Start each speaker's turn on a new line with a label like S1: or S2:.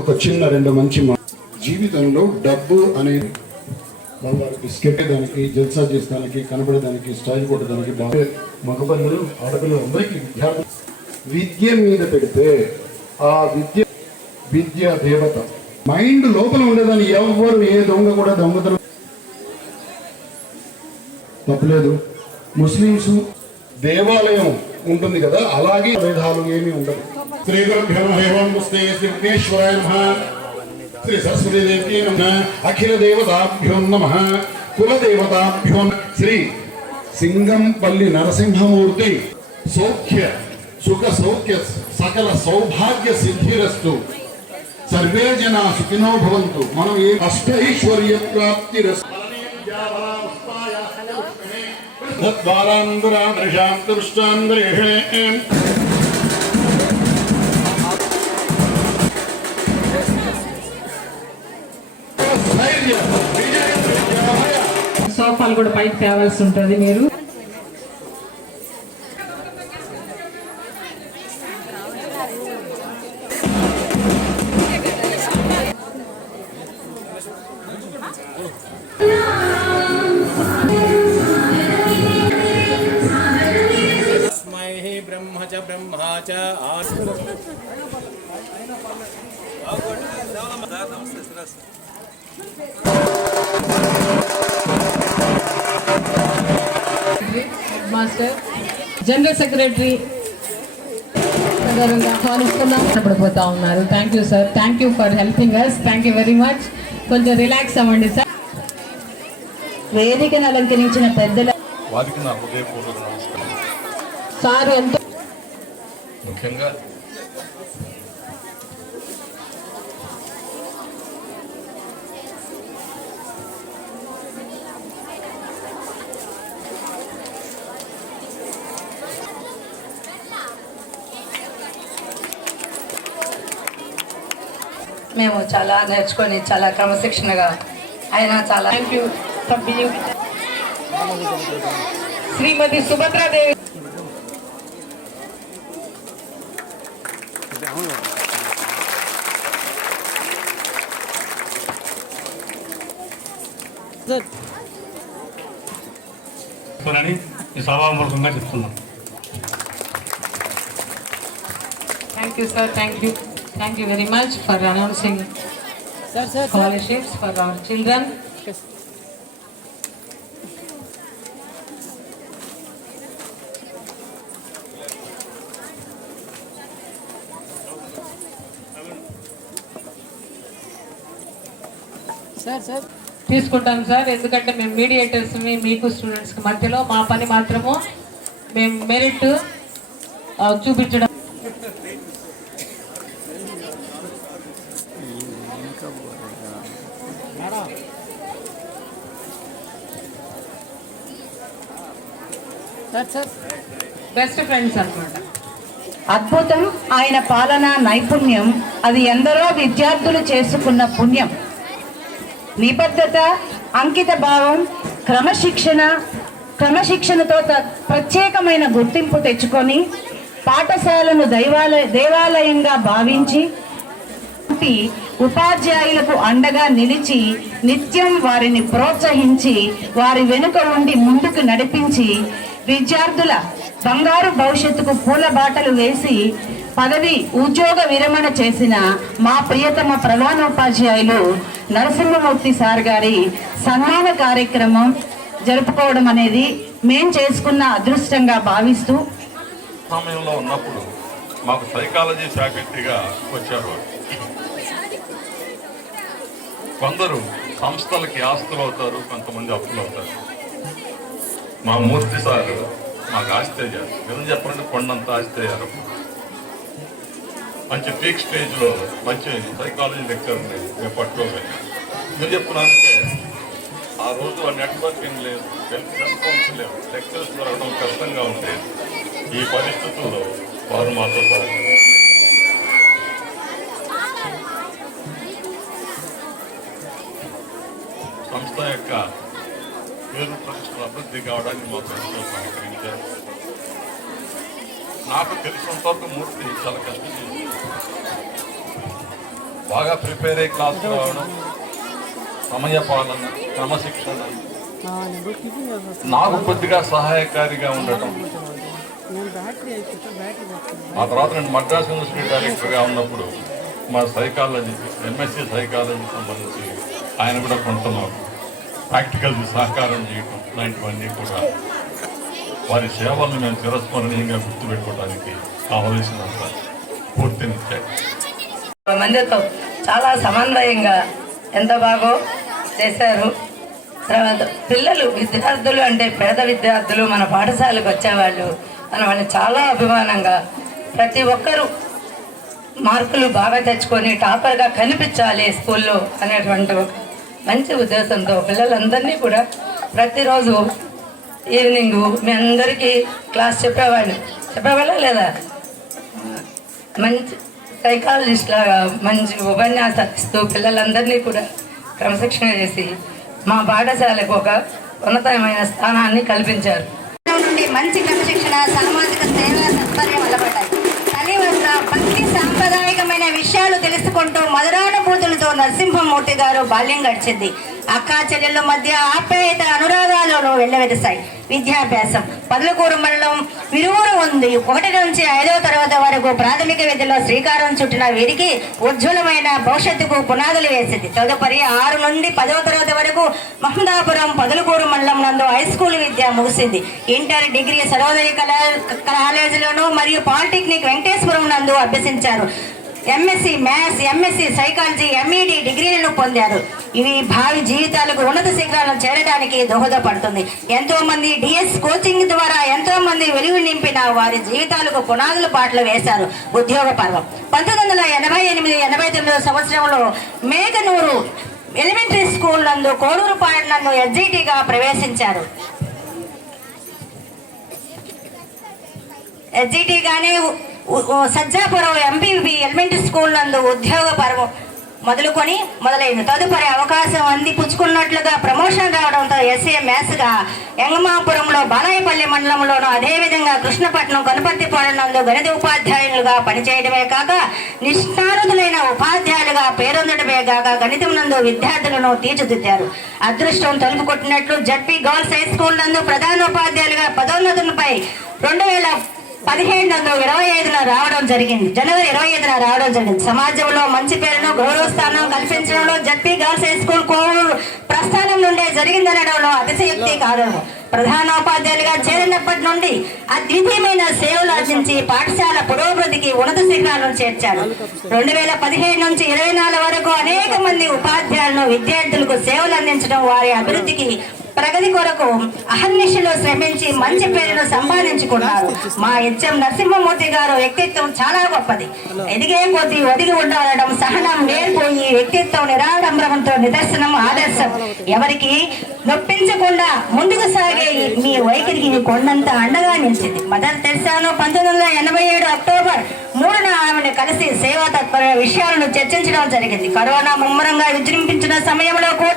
S1: ఒక చిన్న రెండు మంచి జీవితంలో డబ్బు అనేది బంగారు బిస్కెట్ దానికి జల్సా చేసేదానికి కనబడేదానికి స్టైల్ కొట్టడానికి బాగా మగపిల్లలు ఆడపిల్లలు అందరికీ విద్యార్థులు విద్య మీద పెడితే ఆ విద్య విద్య దేవత. మైండ్ లోపల ఉండేదాన్ని ఎవ్వరు ఏ దొంగ కూడా దొంగతనం తప్పలేదు. ముస్లింస్ దేవాలయం ఉంటుంది కదా అలాగే వేదాలు ఏమీ ఉండవు. శ్రీ గురుభ్యో నమ. శ్రీ సరస్వతి నమ. అఖిల దేవతాభ్యో నమ. కుల శ్రీ సింగంపల్లి నరసింహమూర్తి సౌఖ్య సుఖ సౌఖ్య సకల సౌభాగ్య సిద్ధిరస్తు. సర్వే జనా సుఖినో భవంతు. మనం ఏ అష్టైశ్వర్య ప్రాప్తి ధద్వారాంధురాదృశాం దృష్టాం గృహే
S2: సోఫాలు కూడా పైకి తేవాల్సి ఉంటుంది మీరు.
S3: పరబ్రహ్మా
S2: చ మాస్టర్ జనరల్ సెక్రటరీ ఇప్పుడు పోతా ఉన్నారు. Thank you sir thank you for helping us thank you very much కొంచెం రిలాక్స్ అవ్వండి సార్
S4: వేదికను అలంకరించిన పెద్దల
S2: సార్ ఎంతో
S5: ముఖ్యంగా
S4: మేము చాలా నేర్చుకొని చాలా క్రమశిక్షణగా ఆయన చాలా
S2: థ్యాంక్ యూ శ్రీమతి సుభద్రాదేవి
S6: అని ఈ సభాముఖంగా చెప్తున్నాం
S2: thank you sir thank you thank you very much for announcing scholarships for our children. తీసుకుంటాం సార్. ఎందుకంటే మేము మీడియేటర్స్ మీకు స్టూడెంట్స్కి మధ్యలో మా పని మాత్రము మేము మెరిట్ చూపించడం. బెస్ట్ ఫ్రెండ్స్ అన్నమాట.
S4: అద్భుతం. ఆయన పాలన నైపుణ్యం. అది ఎందరో విద్యార్థులు చేసుకున్న పుణ్యం. నిబద్ధత అంకిత భావం క్రమశిక్షణ క్రమశిక్షణతో ప్రత్యేకమైన గుర్తింపు తెచ్చుకొని పాఠశాలను దైవాలయ దేవాలయంగా భావించి ఉపాధ్యాయులకు అండగా నిలిచి నిత్యం వారిని ప్రోత్సహించి వారి వెనుక ఉండి ముందుకు నడిపించి విద్యార్థుల బంగారు భవిష్యత్తుకు పూల బాటలు వేసి పదవి ఉద్యోగ విరమణ చేసిన మా ప్రియతమ ప్రధానోపాధ్యాయులు నరసింహమూర్తి సార్ గారి సన్మాన కార్యక్రమం జరుపుకోవడం అనేది మేం చేసుకున్న అదృష్టంగా భావిస్తూ
S5: సమయంలో ఉన్నప్పుడు మాకు సైకాలజీ ఫ్యాకల్టీగా వచ్చారు కొందరు సంస్థలకి ఆస్తులు అవుతారు కొంతమంది అప్పులు అవుతారు. మా మూర్తి సార్ మాకు ఆస్తి అయ్యారు నిజం చెప్పాలంటే కొండంత ఆస్తి అయ్యారు మంచి పీక్ స్టేజ్లో మంచి సైకాలజీ లెక్చర్ని మేము పట్టుకోలేదు నేను చెప్తున్నానంటే ఆ రోజు ఆ నెట్వర్కింగ్ లేదు. సెల్ ఫోన్స్ లేవు. లెక్చర్స్ దొరకడం కష్టంగా ఉండేది ఈ పరిస్థితుల్లో వారు మాతో పాటు. సంస్థ యొక్క పేరు ప్రతిష్టలు అభివృద్ధి కావడానికి మాకు ఎంతో సహకరించారు. నాకు తెలిసినంత వరకు మూర్తి చాలా కష్టం. బాగా ప్రిపేర్ అయ్యి క్లాస్ రావడం సమయ పాలన క్రమశిక్షణ. నాకు కొద్దిగా సహాయకారిగా ఉండటం. ఆ తర్వాత నేను మద్రాస్ యూనివర్సిటీ డైరెక్టర్గా ఉన్నప్పుడు మా సైకాలజీ ఎంఎస్సీ సైకాలజీ సంబంధించి ఆయన కూడా కొంత ప్రాక్టికల్ సహకారం చేయటం ఇలాంటివన్నీ కూడా వారి సేవలను మేము చిరస్మరణీయంగా గుర్తుపెట్టుకోవడానికి కావలసినంత పూర్తినిచ్చాయి
S4: మందితో చాలా సమన్వయంగా ఎంత బాగో చేశారు. తర్వాత పిల్లలు విద్యార్థులు అంటే పేద విద్యార్థులు మన పాఠశాలకు వచ్చేవాళ్ళు. మనం వాళ్ళని చాలా అభిమానంగా ప్రతి ఒక్కరూ మార్కులు బాగా తెచ్చుకొని టాపర్గా కనిపించాలి స్కూల్లో అనేటువంటి మంచి ఉద్దేశంతో పిల్లలందరినీ కూడా ప్రతిరోజు ఈవినింగ్. మీ అందరికీ క్లాస్ చెప్పేవాళ్ళు. చెప్పేవాళ్ళ లేదా? మంచి సైకాలజిస్ట్ లాగా మంచి ఉపన్యాసాలు ఇస్తూ పిల్లలందరినీ కూడా క్రమశిక్షణ చేసి మా పాఠశాలకు ఒక ఉన్నతమైన స్థానాన్ని కల్పించారు.
S7: నుండి మంచి క్రమశిక్షణ సామాజిక సేవల సత్పర్యం అలవడ్డాయి తల్లి భక్తి సాంప్రదాయకమైన విషయాలు తెలుసుకుంటూ మధురానుభూతులతో నరసింహమూర్తి గారు బాల్యం గడిచింది. అక్కా చెల్లెళ్ళ మధ్య ఆప్యాయత అనురాగాలను వెళ్ళవెదిశాయి విద్యాభ్యాసం. పదలకూరు మండలం విరువురు ఉంది. ఒకటి నుంచి ఐదవ తరగతి వరకు ప్రాథమిక విద్యలో శ్రీకారం చుట్టిన వీరికి ఉజ్వలమైన భవిష్యత్తుకు పునాదులు వేసింది. తదుపరి ఆరు నుండి పదవ తరగతి వరకు మహందాపురం పదలకూరు మండలం నందు హై స్కూల్ విద్య ముగిసింది. ఇంటర్ డిగ్రీ సర్వోదయ కళా కాలేజీలోను మరియు పాలిటెక్నిక్ వెంకటేశ్వరం నందు అభ్యసించారు. MSc maths MSc psychology MEd డిగ్రీలను పొందారు. ఇవి భావి జీవితాలకు ఉన్నత శిఖరాలను చేరడానికి దోహదపడుతుంది. ఎంతో మంది డిఎస్ కోచింగ్ ద్వారా ఎంతో మంది వెలుగు నింపిన వారి జీవితాలకు పునాదుల పాటలు వేశారు ఉద్యోగ పర్వం. పంతొమ్మిది వందల ఎనభై ఎనిమిది ఎనభై తొమ్మిదో సంవత్సరంలో మేఘనూరు ఎలిమెంటరీ స్కూల్ నందు కోడూరుపాడు నన్ను ఎస్జిటిగా ప్రవేశించారు. ఎస్జీటీగానే ఉ- సజ్జాపురం ఎంపీపీ ఎలిమెంటరీ స్కూల్ నందు ఉద్యోగ పర్వం మొదలుకొని మొదలైంది. తదుపరి అవకాశం అందిపుచ్చుకున్నట్లుగా ప్రమోషన్ రావడంతో ఎస్ఏ మ్యాథ్స్గా యంగమాపురంలో బాలాయపల్లి మండలంలోనూ అదేవిధంగా కృష్ణపట్నం కనుపర్తిపాలెం నందు గణిత ఉపాధ్యాయులుగా పనిచేయడమే కాక నిష్ణాతులైన ఉపాధ్యాయులుగా పేరొందడమే కాక గణితం నందు విద్యార్థులను తీర్చిదిద్దారు. అదృష్టం తలుపు కొట్టినట్లు జడ్పీ గర్ల్స్ హై స్కూల్ నందు ప్రధానోపాధ్యాయులుగా పదోన్నతులపై రెండు వేల పదిహేను వందల ఇరవై ఐదున రావడం జరిగింది. జనవరి ఇరవై ఐదున రావడం జరిగింది. సమాజంలో మంచి పేరును గౌరవ స్థానం కల్పించడంలో ZP girls high school Kovur ప్రస్థానం నుండే జరిగిందనడంలో అతిశయోక్తి కాదు. ప్రధానోపాధ్యాయులుగా చేరినప్పటి నుండి అద్వితీయమైన సేవలు అందించి పాఠశాల పురోభివృద్ధికి ఉన్నత శిఖరాలను చేర్చారు. రెండు వేల పదిహేను నుంచి ఇరవై నాలుగు వరకు అనేక మంది ఉపాధ్యాయులను విద్యార్థులకు సేవలు అందించడం వారి అభివృద్ధికి ప్రగతి కొరకు అహర్నిశలో శ్రమించి మంచి పేరును సంపాదించుకున్నారు. మా హెచ్ఎం నరసింహమూర్తి గారు వ్యక్తిత్వం చాలా గొప్పది. ఎదిగే కొద్దీ ఒదిగి ఉండాలడం సహనం నేర్పు ఈ వ్యక్తిత్వం నిరాడంబరంతో నిదర్శనం ఆదర్శం. ఎవరికి నొప్పించకుండా ముందుకు సాగే మీ వైఖరికి కొండంత అండగా నిలిచింది. మదర్ తెరిసాను పంతొమ్మిది వందల ఎనభై ఏడు అక్టోబర్ మూడున ఆమెను కలిసి సేవా తత్పర విషయాలను చర్చించడం జరిగింది. కరోనా ముమ్మరంగా విజృంభించిన సమయంలో కూడా